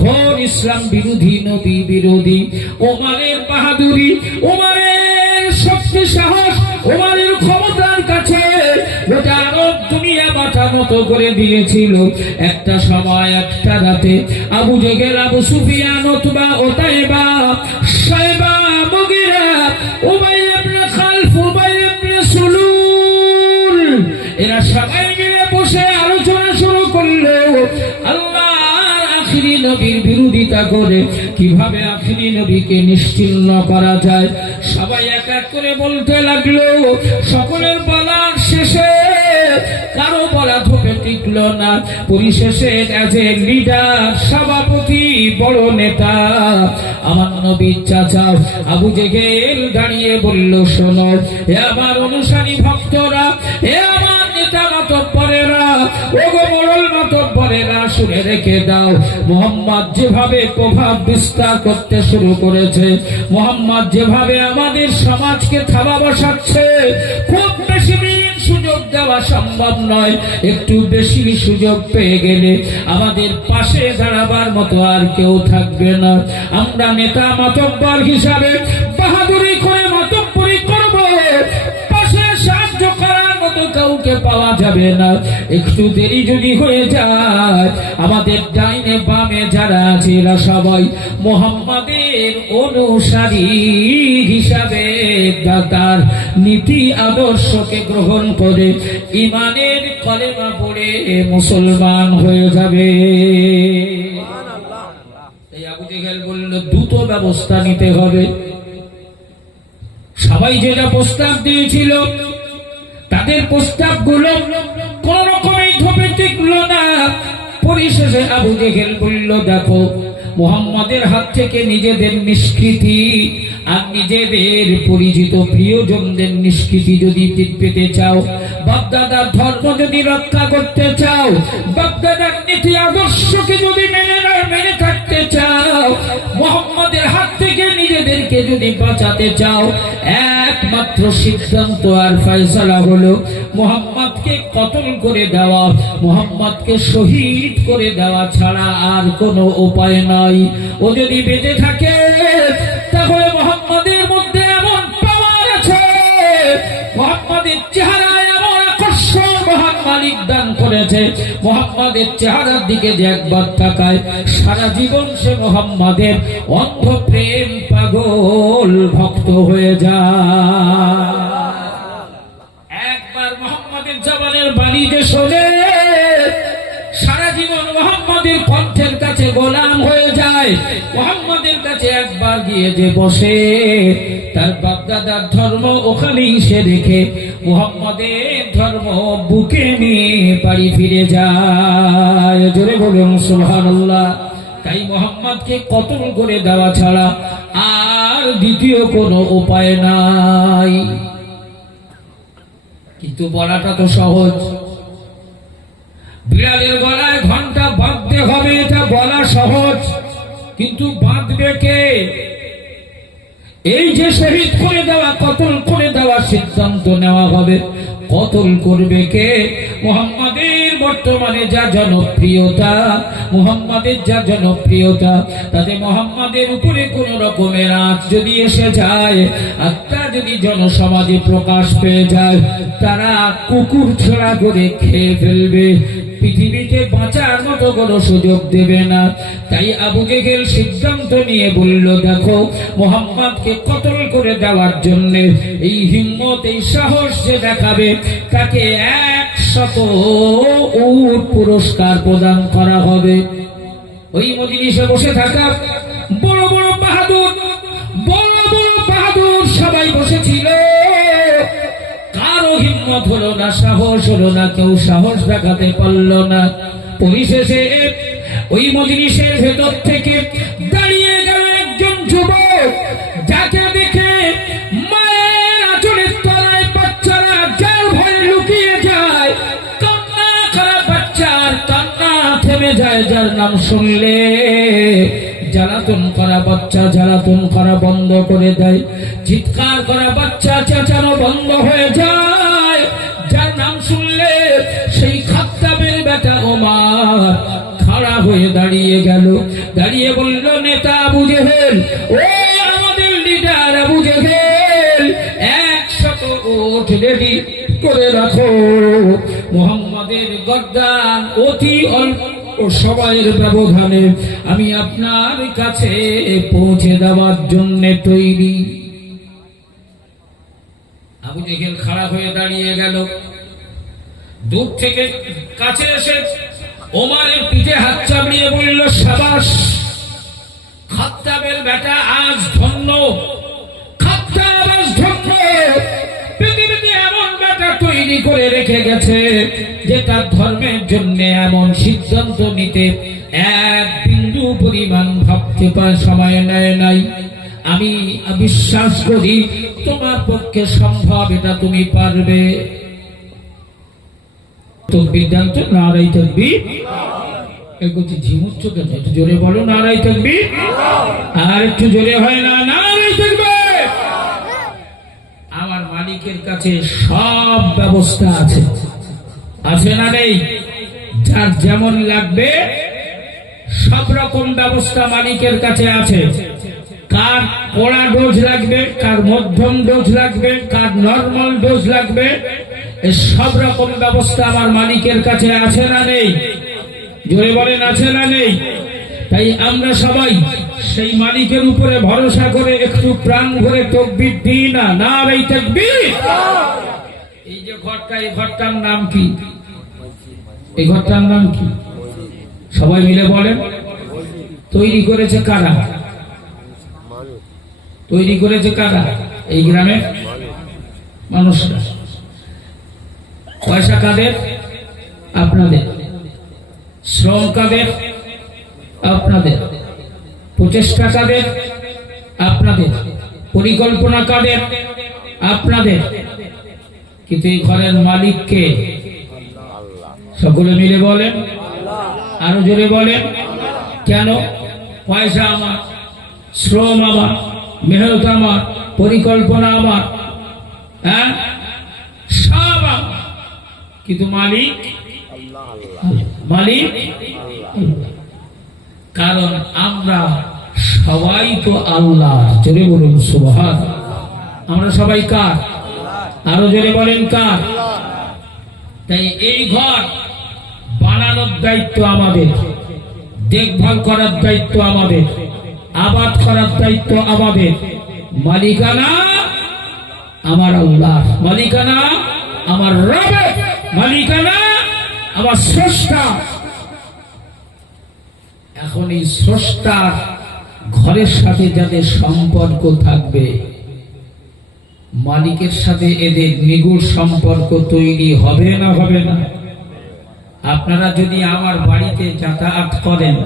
ঘোর ইসলাম বিরোধী, নবী বিরোধী। ওমরের বাহাদুরি, ওমরের শক্তি, সাহস, ওমরের ক্ষমতার কাছে গোটা আরব দুনিয়া মাথা নত করে দিয়েছিল। একটা সময়, একটা রাতে আবু জেহেল, আবু সুফিয়ান, উতবা, উতাইবা, শাইবা, মুগিরা, উবাই ইবনে খালফ, উবাই ইবনে সুলুল, এরা সবাই মিলে বসে আলোচনা শুরু করলো আল্লাহর আখিরি নবীর বিরোধিতা করে কিভাবে আখিরি নবীকে নিশ্চিহ্ন করা যায়। সবাই এক এক করে বলতে লাগলো। সকলের বলার শেষে কারো বলা ধোপে টিকল না। পরিশেষে এজ এ লিডার, সভাপতি, বড় নেতা, আমার নবীর চাচা আবু জেহেল দাঁড়িয়ে বলল, শোনো হে আমার অনুসারী ভক্তরা, হে আমার নেতা মাতব্বরেরা, ওগো মোড়ল মাতব্বরেরা, শুনে রেখে দাও। মুহাম্মদ যেভাবে প্রভাব বিস্তার করতে শুরু করেছে, মুহাম্মদ যেভাবে আমাদের সমাজকে থাবা বসাচ্ছে, খুব বেশি সুযোগ দেওয়া সম্ভব নয়। একটু বেশি সুযোগ পেয়ে গেলে আমাদের পাশে দাঁড়াবার মতো আর কেউ থাকবে না। আমরা নেতা মাতব্বর হিসাবে বাহাদুরি করে মাতব্বরি করব, পাশে সাহায্য করার মতো কাউকে পাওয়া যাবে না। একটু দেরি যদি হয়ে যায়, আমাদের ডাইনে বামে যারা আছে এরা সবাই মুহাম্মাদের অনুসারী হিসাবে তার নীতি আদর্শকে গ্রহণ করে ঈমানের কলেমা পড়ে মুসলমান হয়ে যাবে। এই আবু জেহেল বলল, দ্রুত ব্যবস্থা নিতে হবে। সবাই যেটা প্রস্তাব দিয়েছিল, তাদের প্রস্তাবগুলো কোন রকমের ধোপে টিকল না। পরিশেষে আবু জেহেল বলল, দেখো, মুহাম্মাদের হাত থেকে নিজেদের নিষ্কৃতি আর নিজেদের পরিচিত প্রিয়জনদের নিষ্কৃতি যদি পেতে চাও, বাপদাদার ধর্ম যদি রক্ষা করতে চাও, বাপদাদার নীতি আদর্শকে যদি মেনে থাকতে চাও, মুহাম্মাদের হাত থেকে নিজেদেরকে যদি বাঁচাতে চাও, একমাত্র সিদ্ধান্ত আর ফয়সালা হলো মুহাম্মদকে কতল করে দেওয়া, মুহাম্মদকে শহীদ করে দেওয়া ছাড়া আর কোনো উপায় নাই। ও যদি বেঁচে থাকে তাহলে মুহাম্মদের মধ্যে এমন পাওয়ার আছে, মুহাম্মদের চেহারায় এমন আকর্ষণ মহান মালিক দান করেছে, মুহাম্মদের চেহারার দিকে যে একবার তাকায় সারা জীবন সে মুহাম্মদের অন্ধ প্রেম পাগল ভক্ত হয়ে যায়। একবার মুহাম্মদের জবানের বাণী যে শোনে, সারা জীবন মুহাম্মদের কণ্ঠের কাছে গোলাম হয়ে যায়। মুহাম্মদের কাছে একবার গিয়ে যে বসে, তার বাপদাদার ধর্ম ওখানেই সে রেখে মুহাম্মদের ধর্ম বুকে নিয়ে বাড়ি ফিরে যায়। জোরে বলুন সুবহানাল্লাহ। তাই মুহাম্মদকে কতল করে দেওয়া ছাড়া আর দ্বিতীয় কোনো উপায় নাই। কিন্তু বলাটা তো সহজ। বিড়ালের গলায় ঘন্টা বাঁধতে হবে, এটা বলা সহজ, কিন্তু বাঁধবে কে? এই যে শহীদ করে দেওয়া, কতল করে দেওয়া সিদ্ধান্ত নেওয়া হবে, কতল করবে কে? মুহাম্মাদের বর্তমানে যা জনপ্রিয়তা, মুহাম্মাদের যা জনপ্রিয়তা, তাতে মুহাম্মাদের উপরে কোন রকমের আঁচ যদি এসে যায়, আত্মা যদি জনসমাজে প্রকাশ পেয়ে যায়, তারা কুকুর ছোড়া করে খেয়ে ফেলবে, পৃথিবীতে বাঁচার মতো কোনো সুযোগ দেবে না। তাই আবু জেহেল সিদ্ধান্ত নিয়ে বলল, দেখো, মুহাম্মদকে কতল করে দেওয়ার জন্য এই হিম্মত, এই সাহস যে দেখাবে, তাকে 100 উট পুরস্কার প্রদান করা হবে। ওই মজলিসে বসে থাকা বড় বড় বাহাদুর, বড় বড় বাহাদুর সবাই বসেছিল। কারো হিম্মত হলো না, সাহস হলো না, কেউ সাহস দেখাতে পারল না। পরিশেষে ওই মজলিসের ভেতর থেকে দাঁড়িয়ে গেল একজন যুবক, যাকে দেখে মায়ের আঁচলের তলায় বাচ্চারা যার ভয়ে লুকিয়ে যায়, কান্না করা বাচ্চার কান্না থেমে যায়, যার নাম শুনলে জ্বালাতন করা বাচ্চা জ্বালাতন করা বন্ধ করে দেয়, চিৎকার করা বাচ্চা চেঁচানো বন্ধ হয়ে যায়, যার নাম শুনলে সেই খাত্তাবের বেটা ওমর খাড়া হয়ে দাঁড়িয়ে গেল, দাঁড়িয়ে বলল, নেতা আবু জেহেল, ও আমাদের লিডার আবু জেহেল, 100 উট রেডি করে রাখো। মুহাম্মাদের গর্দান অতি অল্প সময়ের ব্যবধানে আমি আপনার কাছে পৌঁছে দেওয়ার জন্য তৈরি। আবু জেহেল খাড়া হয়ে দাঁড়িয়ে গেল, দূর থেকে কাছে এসে ওমরের পিঠে হাত চাপড়িয়ে বলল, সাবাস খাত্তাবের বেটা, আজ ধন্য, খাত্তাব আজ ধন্য। পৃথিবীতে এমন বেটা তৈরি করে রেখে গেছে যে তার ধর্মের জন্য এমন সিদ্ধান্ত নিতে এক বিন্দু পরিমাণ ভাবতে পার সময় নেয় নাই। আমি বিশ্বাস করি তোমার পক্ষে সম্ভব, এটা তুমি পারবে। তকবীর জানতো, নারাই তাকবীর। একটু ঝিমুচ্ছ কেন? একটু জোরে বলো, নারাই তাকবীর। আর একটু জোরে হয় না, নারাই তাকবীর। আমার মালিকের কাছে সব ব্যবস্থা আছে, আছে না নেই? যার যেমন লাগবে সব রকম ব্যবস্থা মালিকের কাছে আছে। কার কড়া ডোজ লাগবে, কার মধ্যম ডোজ লাগবে, কার নরমাল ডোজ লাগবে, সব রকম ব্যবস্থা আমার মালিকের কাছে আছে না নেই? জোরে বলেন, আছে না নেই? তাই আমরা সবাই সেই মালিকের উপরে ভরসা করে একটু প্রাণ ভরে তাকবীর দিই না, নারায়ে তাকবীর। এই যে ঘরটা, এই ঘরটার নাম কি? এই ঘরটার নাম কি? সবাই মিলে বলেন। তৈরি করেছে কারা? তৈরি করেছে কারা? এই গ্রামের মানুষরা। পয়সা কাদের? আপনাদের। শ্রম কাদের? আপনাদের। প্রচেষ্টা কাদের? আপনাদের। পরিকল্পনা কাদের? আপনাদের। কিন্তু এই ঘরের মালিক কে? সকলে মিলে বলেন, আরো জোরে বলেন। কেন? পয়সা আমার, শ্রম আমার, মেহনত আমার, পরিকল্পনা আমার, হ্যাঁ সব আমার, কিন্তু মালিক মালিক। কারণ আমরা সবাই তো আল্লাহ। জোরে বলুন সুবহানাল্লাহ। আমরা সবাই কার? আরো জোরে বলেন কার? তাই এই ঘর বানানোর দায়িত্ব আমাদের, দেখভাল করার দায়িত্ব আমাদের, আবাদ করার দায়িত্ব আমাদের। মালিকানা আমার আল্লাহ, মালিকানা আমার রব, মালিকানা আমার স্রষ্টা। এখন এই স্রষ্টার ঘরের সাথে যাদের সম্পর্ক থাকবে, মালিকের সাথে এদের নিগুড় সম্পর্ক তৈরি হবে না হবে না? আপনারা যদি আমার বাড়িতে যাতায়াত করেন,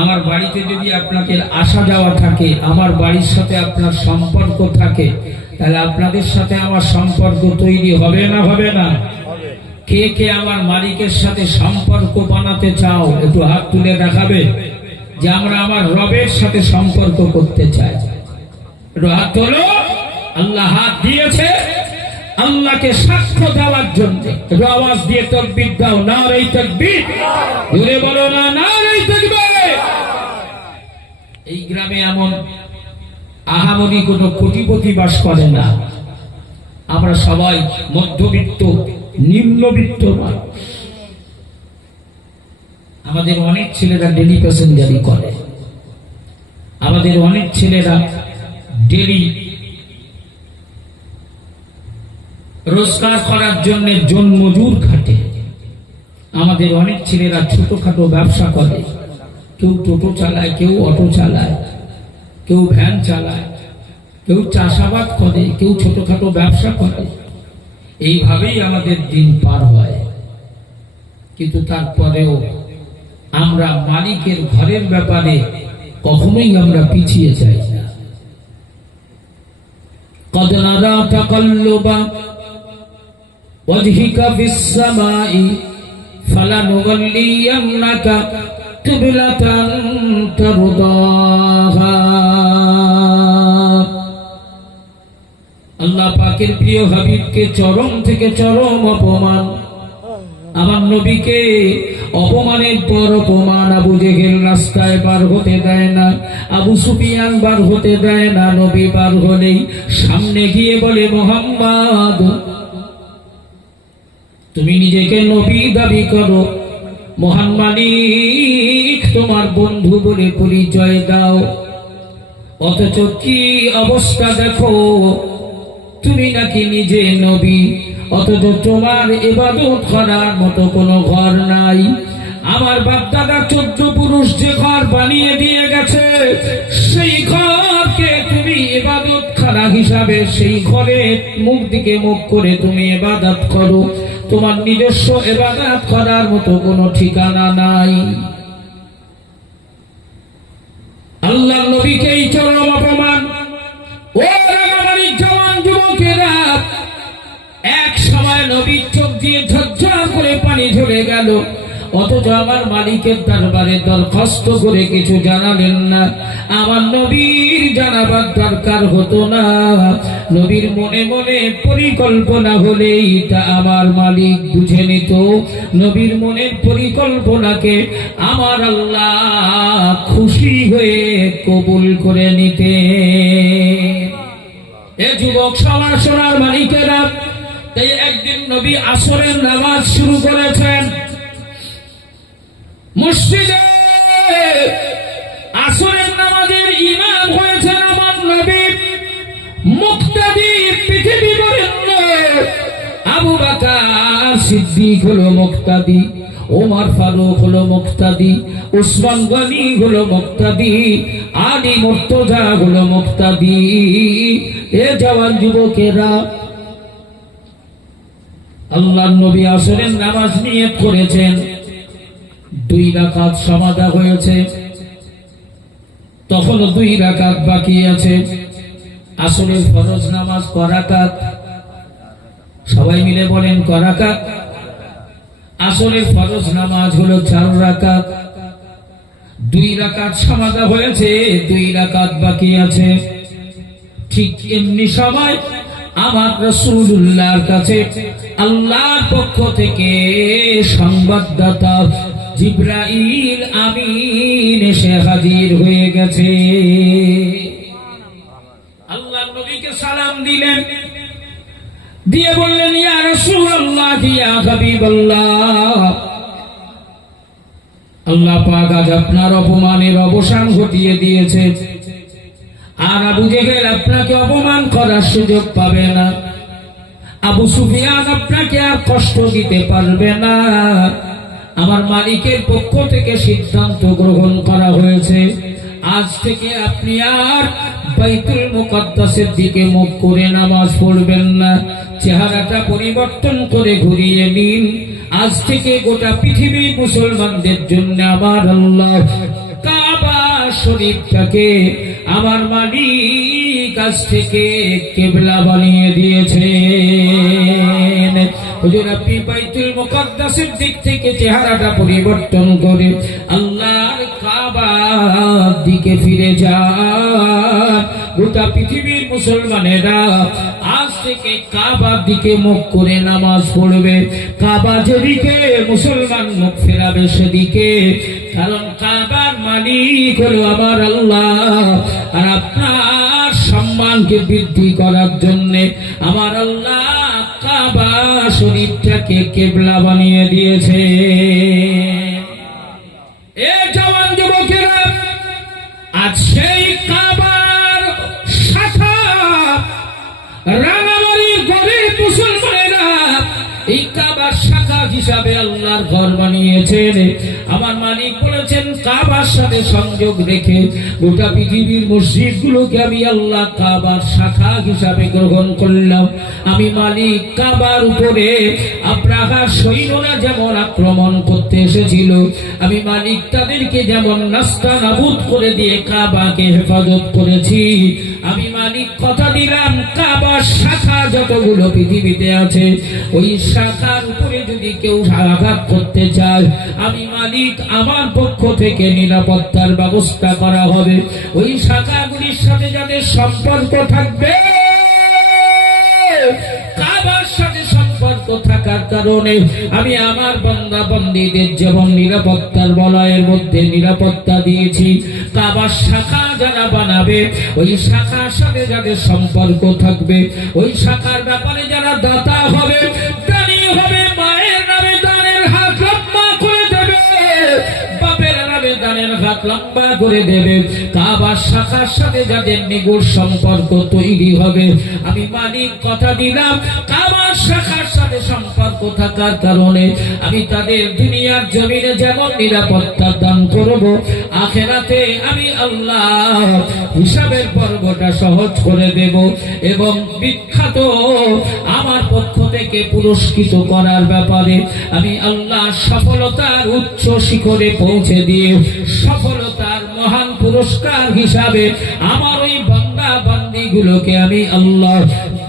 আমার বাড়িতে যদি আপনাদের আসা যাওয়া থাকে, আমার বাড়ির সাথে আপনার সম্পর্ক থাকে, তাহলে আপনাদের সাথে আমার সম্পর্ক তৈরি হবে না হবে না? কে কে আমার মালিকের সাথে সম্পর্ক বানাতে চাও? একটু হাত তুলে দেখাবে যে আমরা আমার রবের সাথে সম্পর্ক করতে চাই। একটু হাত তোলো। আল্লাহ হাত দিয়েছে আল্লাহকে সাক্ষ্য দেওয়ার জন্য। একটু আওয়াজ দিয়ে তাকবীর দাও, নারায়ে তাকবীর। জোরে বলো না, নারায়ে তাকবীর। এই গ্রামে এমন আহামরি কোন কোটিপতি বাস করে না। আমরা সবাই মধ্যবিত্ত, নিম্নবিত্ত মানুষ। আমাদের অনেক ছেলেরা ডেলি প্যাসেঞ্জারি করে, আমাদের অনেক ছেলেরা ডেলি রোজগার করার জন্য জনমজুর খাটে। আমাদের অনেক ছেলেরা ছোটখাটো ব্যবসা করে, কেউ টোটো চালায়, কেউ অটো চালায়, কেউ ভ্যান চালায়, কেউ চাষাবাদ করে, কেউ ছোটখাটো ব্যবসা করে। এইভাবেই আমাদের দিন পার হয়। কিন্তু তারপরেও আমরা মালিকের ঘরের ব্যাপারে কখনোই আমরা পিছিয়ে যাই না। قد نرى تقلب وجهك في السماء فلنولينك قبلة ترضاها। আল্লাহ পাকের প্রিয় হাবিবকে চরম থেকে চরম অপমান আমার নবীকে অপমানের পর অপমান আবু জেহেল রাস্তায় পার হতে দেয় না, আবু সুফিয়ান পার হতে দেয় না। নবী পার হলেই সামনে গিয়ে বলে, মুহাম্মদ, তুমি নিজেকে নবী দাবি করো, মহান মালিক তোমার বন্ধু বলে পরিচয় দাও, অথচ কি অবস্থা দেখো, তুমি নাকি নিজে নবী, অথচ তোমার ইবাদত করার মতো কোনো ঘর নাই। আমার বাপদাদা 14 পুরুষ যে ঘর বানিয়ে দিয়ে গেছে, সেই ঘরকে তুমি ইবাদত খানা হিসাবে সেই ঘরে মুখ দিকে মুখ করে তুমি ইবাদত করো, তোমার নিজস্ব ইবাদত করার মতো কোনো ঠিকানা নাই। আল্লাহ নবীকে এই চরম অপমান। ও রাগামারির জওয়ান যুবকেরা, এক সময় নবীর চোখ দিয়ে ঝরঝর করে পানি ঝরে গেল, অথচ আমার মালিকের দরবারে দরখাস্ত করে কিছু জানালেন না। আমার নবীর জানাবার দরকার হতো না, নবীর মনে মনে পরিকল্পনা হলেই তা আমার মালিক বুঝে নিত। নবীর মনের পরিকল্পনাকে আমার আল্লাহ খুশি হয়ে কবুল করে নিতে। এ যুবক সবার সোনার মালিকেরা, তাই একদিন নবী আসরের নামাজ শুরু করেছেন। মসজিদে আসরের নামাজের ইমাম হয়েছেন আমার নবী। মুক্তাদি পৃথিবী বরেণ্য আবু বকর সিদ্দিক হলো মুক্তাদি, ওমর ফারুক হলো মুক্তাদি, উসমান গনি হলো মুক্তাদি, আলী মুর্তজা হলো মুক্তাদি। এ জওয়ান যুবকেরা, আল্লাহর নবী আসরের নামাজ নিয়ত করেছেন, 2 রাকাত সমাদা হয়েছে, তখন 2 রাকাত বাকি আছে। আসরের ফরজ নামাজ ক রাকাত? সবাই মিলে বলেন ক রাকাত? আসরের ফরজ নামাজ হলো 4 রাকাত। 2 রাকাত সমাদা হয়েছে, 2 রাকাত বাকি আছে। ঠিক এমনি সময় আমার রাসূলুল্লাহর কাছে আল্লাহর পক্ষ থেকে সংবাদদাতা জিবরাইল আমিন এসে হাজির হয়ে গেছে। আল্লাহ নবীকে সালাম দিলেন, দিয়ে বললেন, ইয়া রাসূলুল্লাহ, ইয়া হাবিবাল্লাহ, আল্লাহ পাক আজ আপনার অপমানের অবসান ঘটিয়ে দিয়েছে, আর আবু জেহেল আপনাকে অপমান করার সুযোগ পাবে না, আবু সুফিয়ান আপনাকে আর কষ্ট দিতে পারবে না। আমার মালিকের পক্ষ থেকে সিদ্ধান্ত গ্রহণ করা হয়েছে, আজ থেকে আপনি আর বাইতুল মুকাদ্দাসের দিকে মুখ করে নামাজ পড়বেন না, চেহারাটা পরিবর্তন করে ঘুরিয়ে নিন। আজ থেকে গোটা পৃথিবী মুসলমানদের জন্য আমার আল্লাহ কাবা শরীফটাকে আমার মালিক আজ থেকে কিবলা বানিয়ে দিয়েছেন। হুজুর, আপনি বাইতুল মুকাদ্দাসের দিক থেকে চেহারাটা পরিবর্তন করে আল্লাহর কাবার দিকে ফিরে যান। গোটা পৃথিবীর মুসলমানেরা আজ থেকে কাবার দিকে মুখ করে নামাজ পড়বে। কাবা যেদিকে মুসলমান মুখ ফেরাবে সেদিকে, কারণ কাবার মালিক হলো আমার আল্লাহ। আর আপনার সম্মানকে বৃদ্ধি করার জন্য আমার আল্লাহ কাবা শরীফটাকে কিবলা বানিয়ে দিয়েছে। এ জওয়ান যুবকেরা, আজ সেই কাবার শাখা রাঙামাটির গরিব মুসলমানেরা এই কাবার শাখা হিসাবে আল্লাহর ঘর বানিয়েছেন। আমার মালিক বলেছেন, কাবার সাথে সংযোগ রেখে গোটা পৃথিবীর মসজিদ গুলোকে আমি আল্লাহ কাবার শাখা হিসাবে গ্রহণ করলাম। আমি মালিক কাবার উপরে আব্রাহার সৈন্যরা যেমন আক্রমণ করতে এসেছিল, আমি মালিক তাদেরকে যেমন নাস্তানাবুদ করে দিয়ে কাবাকে হেফাজত করেছি। আমি মালিক কথা দিলাম, কাবার শাখা যতগুলো পৃথিবীতে আছে, ওই শাখার উপরে যদি কেউ আঘাত করতে চায়, আমি মালিক আমার পক্ষ থেকে নিরাপত্তার ব্যবস্থা করা হবে। ওই শাখাগুলির সাথে যাদের সম্পর্ক থাকবে, কাবার সাথে সম্পর্ক সম্পর্ক থাকার কারণে আমি আমার বান্দা বান্দীদের যেমন নিরাপত্তার বলয়ের মধ্যে নিরাপত্তা দিয়েছি, কাবার শাখা যারা বানাবে ওই শাখার সাথে যাদের সম্পর্ক থাকবে, ওই শাখার ব্যাপারে যারা দাতা হবে, দানি হবে, মায়ের নামে দানের হাত লম্বা করে দেবে, বাপের নামে দানের হাত লম্বা করে দেবে, কাবার শাখার সাথে যাদের নিগুড় সম্পর্ক তৈরি হবে, আমি মালিক কথা দিলাম কাবার শাখার সাথে সম্পর্ক থাকার কারণে আমি তাদের দুনিয়ার জমিনে যেমন নিরাপত্তা দান করব, আখিরাতে আমি আল্লাহ হিসাবের পর্বটা সহজ করে দেব এবং বিখ্যাত আমার পক্ষ থেকে পুরস্কৃত করার ব্যাপারে আমি আল্লাহ সফলতার উচ্চ শিখরে পৌঁছে দিয়ে সফলতার মহান পুরস্কার হিসাবে আমার ওই বান্দা বান্দীগুলোকে আমি আল্লাহ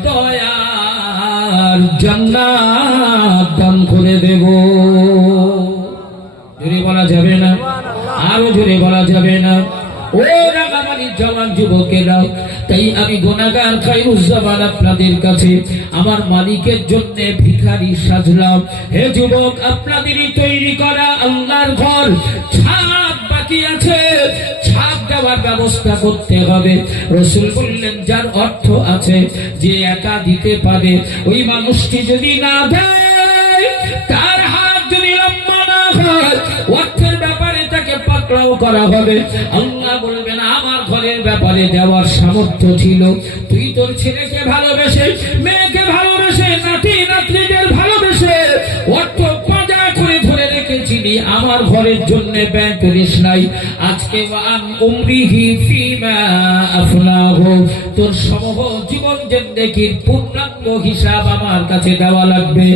দয়ার জান্নাত দান করে দেব। জোরে বলা যাবে না? আরো জোরে বলা যাবে না? ও রাগামানির জওয়ান যুবকেরা, তাই আমি গুনাহগার খায়রুজ্জামান আপনাদের কাছে আমার মালিকের জন্য ভিখারি সাজলাম। হে যুবক, আপনাদেরই তৈরি করা আল্লাহর ঘর ছাদ বাকি আছে, ছাদ দেওয়ার ব্যবস্থা করতে হবে। রাসূল বললেন যার অর্থ আছে, যে একা দিতে পারে, ওই মানুষটি যদি না দেয়, তার হাত যদি লম্বা না হয়, অর্থের ব্যাপারে তাকে পাকড়াও করা হবে। আল্লাহ বলবেন আমার ঘরের ব্যাপারে দেওয়ার সামর্থ্য ছিল, তুই তোর ছেলেকে ভালোবেসে, মেয়েকে ভালোবেসে, নাতি নাতনিদের ভালোবেসে অর্থ পাজা করে ধরে রেখেছিলি, আমার ঘরের জন্য ব্যয় করিস নাই। আজকে ওয়ান উমরিহি ফিমা আফনাহু, তোর সমগ্র জীবন জিন্দেগীর পূর্ণাঙ্গ হিসাব আমার কাছে দেওয়া লাগবে।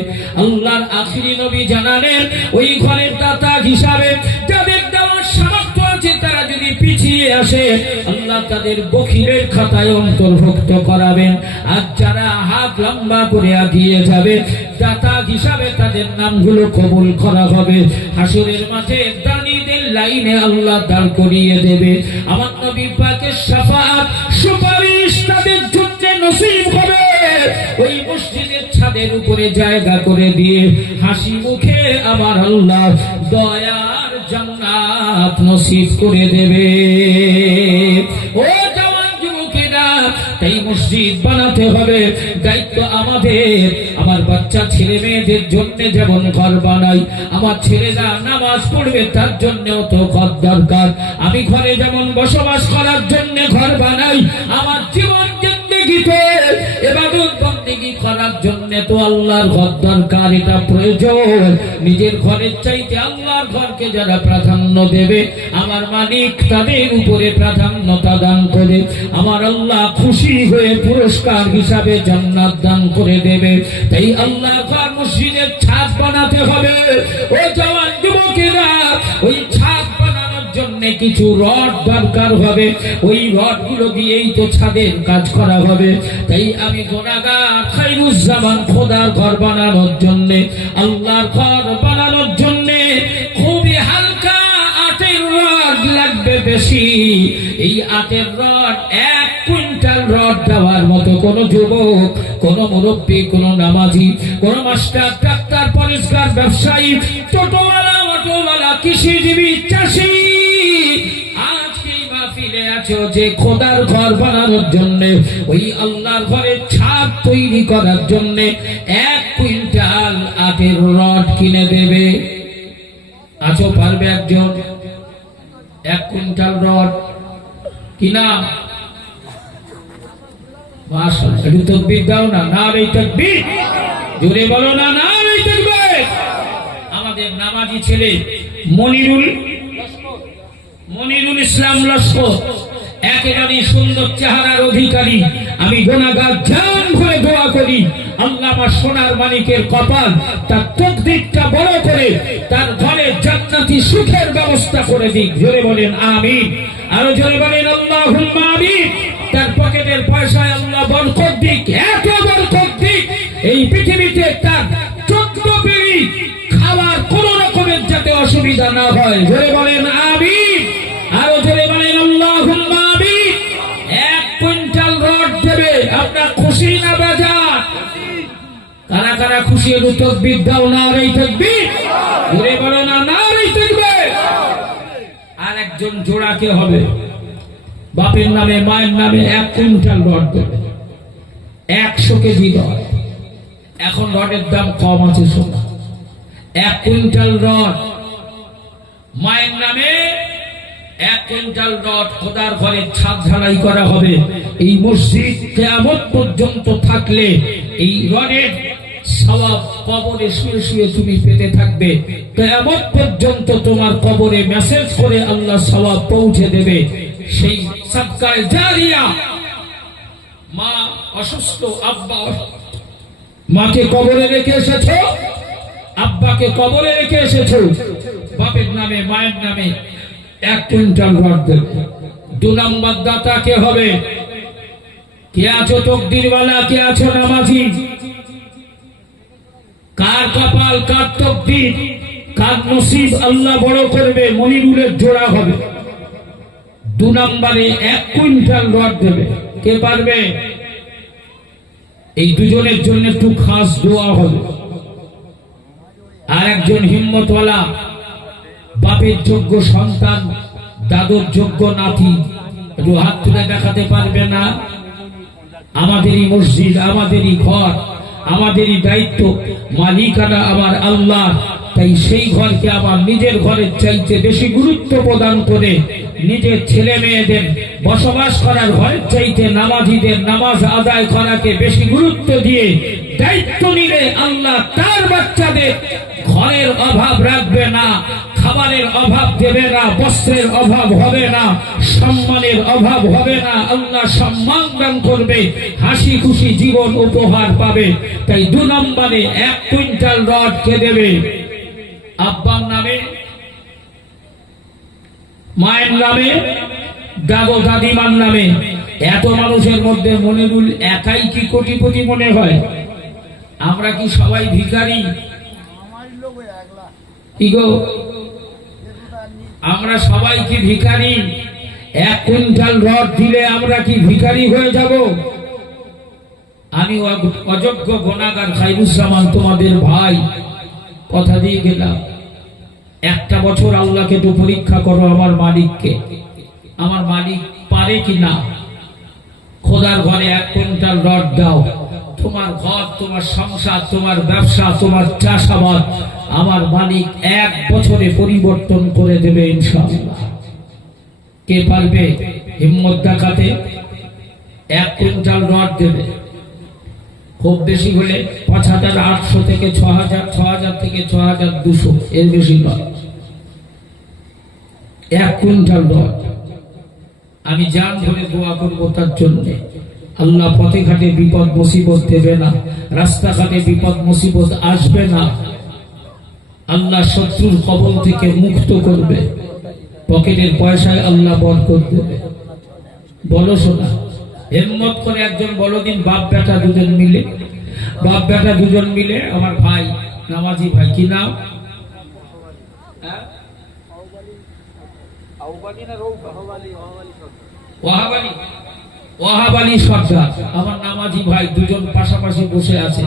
আল্লাহর আখিরি নবী জানালেন ওই ঘরের দাতা হিসাবে যাদের দেওয়ার সামর্থ্য আছে তারা যদি পিছিয়ে আসে, আল্লাহ তাদের বখিরের খাতায় অন্তর্ভুক্ত করাবেন। আর যারা হাত লম্বা করে আগিয়ে যাবে দাতা হিসাবে তাদের নামগুলো কবুল করা হবে। হাসরের মাঠে দানীদের লাইনে আল্লাহ দাঁড় করিয়ে দেবে। আমার নবী পাকের শাফাআত সুপারিশ তাদের জন্য নসিব হবে। ওই মসজিদের ছাদের উপরে জায়গা করে দিয়ে হাসি মুখে আমার আল্লাহ দয়ার জান্নাত নসিব করে দেবে। ও জওয়ান যুবকেরা, তাই মসজিদ বানাতে হবে, দায়িত্ব আমাদের। আমার বাচ্চা ছেলে মেয়েদের জন্য যেমন ঘর বানাই, আমার ছেলেরা নামাজ পড়বে তার জন্যও তো ঘর দরকার। আমি ঘরে যেমন বসবাস করার জন্য ঘর বানাই, আমার জীবন জিন্দেগিতে ইবাদত বন্দেগী করার জন্য তো আল্লাহর ঘর দরকার, এটা প্রয়োজন। নিজের ঘরের চাইতে আল্লাহর ঘরকে যারা প্রাধান্য দেবে, আমার মালিক তাদের উপরে প্রাধান্যতা দান করে আমার আল্লাহ খুশি হয়ে পুরস্কার হিসাবে জান্নাত দান করে দেবে। তাই আল্লাহ ঘর মসজিদের ছাদ বানাতে হবে। ও জওয়ান যুবকেরা, ওই ছাদ বানানোর জন্য কিছু রড দরকার হবে, ওই রড গুলো দিয়েই তো ছাদের কাজ করা হবে। তাই আমি গুনাহগার খায়রুজ্জামান খোদার ঘর বানানোর জন্য, আল্লাহর ঘর বানানোর জন্য খুবই হালকা আটের রড লাগবে বেশি। এই আটের রড 1 কুইন্টাল রড দেওয়ার মতো কোন যুবক, কোন মুরব্বী, কোন নামাজি, কোন মাস্টার, ডাক্তার, পরিষ্কার ব্যবসায়ী, টোটোওয়ালা, অটোওয়ালা, কৃষিজীবী, চাষি আজকে মাহফিলে আছো যে খোদার ঘর বানানোর জন্য, ওই আল্লাহর ঘরের ছাদ তৈরি করার জন্য 1 কুইন্টাল আটের রড কিনে দেবে। আছো পারবে একজন 1 কুইন্টাল রড কিনা? মাশাআল্লাহ, একটু তাকবীর দাও না, নারে তাকবীর, জোরে বলো না, নারে তাকবীর। আমাদের নামাজি ছেলে মনিরুল ইসলাম লস্কর একেবারে সুন্দর চেহারার অধিকারী। আমি গুনাহগার জান ভরে দোয়া করি আল্লাহ আমার সোনার মানিকের কপাল, তার তকদিরটা বড় করে তার ঘরে জান্নাতি সুখের ব্যবস্থা করে দিক। জোরে বলেন আমিন, আরো জোরে বলেন আল্লাহুম্মা আমিন। তার পকেটের পয়সায় আল্লাহ বরকত দিক, এত বরকত দিক এই পৃথিবীতে তার 14 পিঁড়ি খাওয়ার কোন রকমের যাতে অসুবিধা না হয়। জোরে বলেন আমিন, আরো জোরে বলেন আল্লাহুম্মা আমিন। 1 কুইন্টাল রড দেবে, আপনার খুশি না বাজার? কারা কারা খুশি হলো তাকবীর দাও, নারে তাকবীর। জোরে বলো না, নারে তাকবীর। আর একজন জোড়াকে হবে, বাপের নামে মায়ের নামে 1 কুইন্টাল রড দেবে, 100 কেজি রড। এখন রডের দাম কম আছে, শোনা, 1 কুইন্টাল রড মায়ের নামে, 1 কুইন্টাল রড খোদার ঘরে ছাদ ঢালাই করা হবে। এই মসজিদ কিয়ামত পর্যন্ত থাকলে এই রডের সওয়াব কবরে শুয়ে শুয়ে তুমি পেতে থাকবে। কিয়ামত পর্যন্ত তোমার কবরে মেসেজ করে আল্লাহ সওয়াব পৌঁছে দেবে। সেই সাদকায়ে জারিয়া, মা অসুস্থ, আব্বা মাকে কবরে রেখে এসেছো, আব্বাকে কবরে রেখে এসেছো, বাপের নামে মায়ের নামে 1 কুইন্টাল রড দেবে। 2 নম্বর দাতা কে হবে? কে আছো তকদিরওয়ালা, কে আছো নামাজি? কার কপাল, কার তকদির, কার নসিব আল্লাহ বড় করবে? মনিরুলের জোড়া হবে। 2 নম্বরে 1 কুইন্টাল রড দেবে। কে পারবে? এই দুজনের জন্য একটু খাস দোয়া হবে। আর একজন হিম্মতওয়ালা, বাপের যোগ্য সন্তান, দাদুর যোগ্য নাতি, একটু হাত তুলে দেখাতে পারবে না? আমাদেরই মসজিদ, আমাদেরই ঘর, আমাদেরই দায়িত্ব, মালিকানা আমার আল্লাহ। তাই সেই ঘরকে আমার নিজের ঘরের চাইতে বেশি গুরুত্ব প্রদান করে, নিজের ছেলে মেয়েদের বসবাস করার ঘরের চাইতে নামাজিদের নামাজ আদায় করাকে বেশি গুরুত্ব দিয়ে দায়িত্ব নিলে আল্লাহ তার বাচ্চাদের ঘরের অভাব রাখবে না, খাবারের অভাব দেবে না, বস্ত্রের অভাব হবে না, সম্মানের অভাব হবে না। আল্লাহ সম্মান দান করবে, হাসি খুশি জীবন উপহার পাবে। তাই 2 নম্বরে 1 কুইন্টাল রড কে দেবে? আব্বার নামে, মায়ের নামে, দাদু দাদিমার নামে। এত মানুষের মধ্যে মনিরুল একাই কি কোটিপতি মনে হয়? আমরা কি সবাই ভিখারি? কি গো, আমরা সবাই কি ভিখারি? 1 কুইন্টাল রড দিলে আমরা কি ভিখারি হয়ে যাব? আমি অযোগ্য গুনাহগার খায়রুজ্জামান তোমাদের ভাই কথা দিয়ে গেলাম, একটা বছর আল্লাহকে তো পরীক্ষা করো, আমার মালিককে, আমার মালিক পারে কিনা। খোদার ঘরে 1 কুইন্টাল রড দাও, তোমার ঘর, তোমার সংসার, তোমার ব্যবসা, তোমার চাষাবাদ আমার মালিক 1 বছরে পরিবর্তন করে দেবে ইনশাআল্লাহ। কে পারবে হিম্মত দেখাতে? 1 কুইন্টাল রড দেবে। খুব বেশি হলে 5800 থেকে 6000, 6000 থেকে 6200, এর বেশি নয়। 1 কুইন্টাল রড। আমি জান ধরে দোয়া করবো তার জন্য। আল্লাহ পথে ঘাটে বিপদ মুসিবত দেবে না, রাস্তাঘাটে বিপদ মুসিবত আসবে না। আল্লাহ শত্রুর কবল থেকে মুক্ত করবে, পকেটের পয়সায় আল্লাহ বরকত দেবে। বলো শোনা, হিম্মত করে একজন বলো দিন, বাপ বেটা দুজন মিলে, বাপ বেটা দুজন মিলে, আমার ভাই নামাজি ভাই, কি নাম? ওয়াহাব আলী সর্দার, আমার নামাজি ভাই দুজন পাশাপাশি বসে আছে।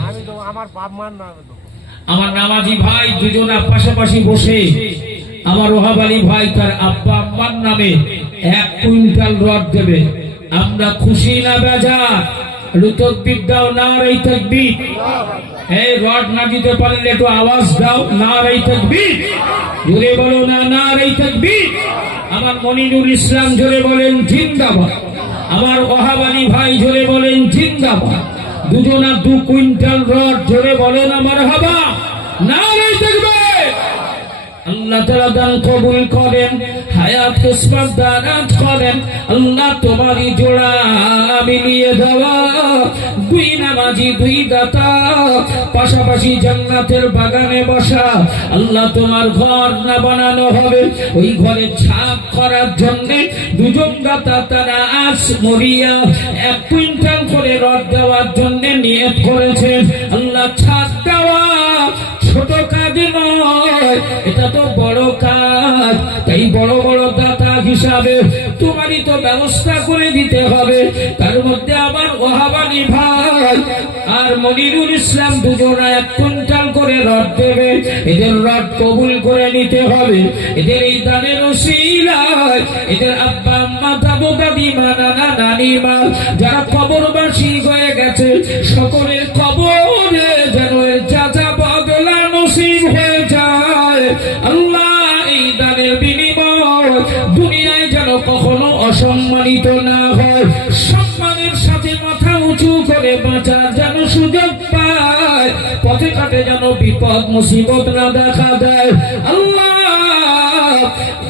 আমার নামাজি ভাই দুজন পাশাপাশি বসে, আমার ওয়াহাব আলী ভাই তার আব্বা আম্মার নামে 1 কুইন্টাল রড দেবে। আমরা খুশি না বেজার? তাকবীর দাও, নারে তাকবীর। এই রড না দিতে পারলে একটু আওয়াজ দাও, নারে তাকবীর। জোরে বলো না, নারে তাকবীর। আমার মনিরুল ইসলাম জোরে বলেন জিন্দাবাদ। আমার ওয়াহাব আলী ভাই জোরে বলেন জিন্দাবাদ। দুজনা 2 কুইন্টাল রড, জোরে বলেন আমার হাবা, নারে তাকবীর। আল্লাহ তাআলা দান কবুল করেন, হায়াত কিসমত দারাত করেন। আল্লাহ তোমারই জোড়া মিলিয়ে দেওয়া, 2 নামাজি 2 দাতা পাশাপাশি জান্নাতের বাগানে বসা। আল্লাহ তোমার ঘর না বানানো হবে, ওই ঘরে ছাদ করার জন্য 2জন দাতা তারা আজ মরিয়া 1 কুইন্টাল করে রড দেওয়ার জন্য নিয়ত করেছেন। আল্লাহ ছাদ দেওয়া ছোট কাজ নয়, এটা তো বড় কাজ। তাই বড় বড় দাতা হিসাবে তোমারই তো ব্যবস্থা করে দিতে হবে। তার মধ্যে আমার ওয়াহাব আলী ভাই আর মনিরুল ইসলাম দুজনা 1 কুইন্টাল করে রড দেবে। এদের রড কবুল করে নিতে হবে। এদের এই দানের ওসিলায় এদের আব্বা আম্মা দাদু দাদিমা নানা নানিমা যারা কবরবাসী হয়ে গেছে সকলের কবরে যেন এর চাচা বদলা নসিব হয়ে যায়। আল্লাহ এই দানের বিনিময় দুনিয়ায় যেন কখনো অসম্মানিত না হয়, সম্মানের সাথে মাথা উঁচু করে বাঁচার যেন সুযোগ পায়, পথে ঘাটে যেন বিপদ মুসিবত না দেখা দেয়। আল্লাহ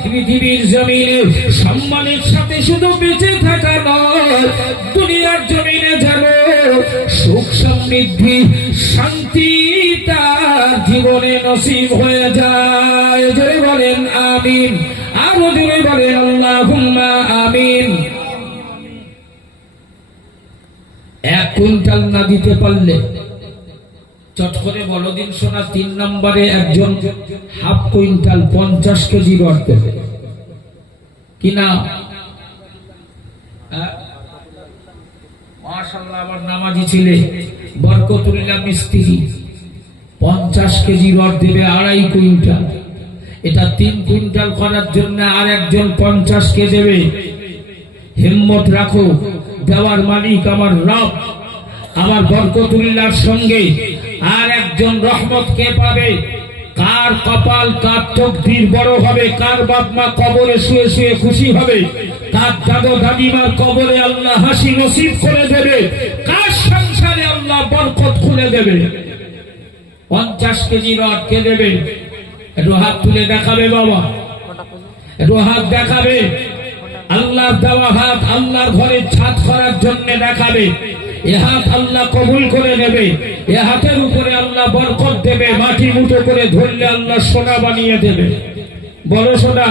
পৃথিবীর জমিনে সম্মানের সাথে শুধু বেঁচে থাকা নয়, দুনিয়ার জমিনে যেন সুখ সমৃদ্ধি শান্তি তার জীবনে নসিব হয়ে যায়। জোরে বলেন আমিন, আরো জোরে বলেন আল্লাহুম্মা আমিন। 1 কুইন্টাল না দিতে পারলে চট করে বলো দিন শোনা, 3 নম্বরে একজন হাফ কুইন্টাল 50 কেজি রড দেবে কিনা? মাশাআল্লাহ, আবার নামাজি ছিলে বরকতুল্লাহ মিস্ত্রি 50 কেজি রড দেবে 2.5 কুইন্টাল। এটা 3 কুইন্টাল করার জন্য আর একজন 50 কে দেবে। হিম্মত রাখো, দেওয়ার মালিক আমার রব। আমার বরকতুল্লাহর সঙ্গে আর একজন রহমত কে পাবে? কার কপাল কার তকদির বড় হবে, কার বাপ মা কবরে শুয়ে শুয়ে খুশি হবে, কার দাদু দাদিমার কবরে আল্লাহ হাসি নসিব করে দেবে, কার সংসারে আল্লাহ বরকত খুলে দেবে। 50 কেজি রড কে দেবে? একটু হাত তুলে দেখাবে বাবা, একটু হাত দেখাবে। আল্লাহর দেওয়া হাত আল্লাহর ঘরে ছাদ করার জন্য দেখাবে। এ হাত আল্লাহ কবুল করে নেবে। এ হাতের উপরে আল্লাহ বরকত দেবে। মাটি মুঠো করে ধরলে আল্লাহ সোনা বানিয়ে দেবে। বলো সোনা।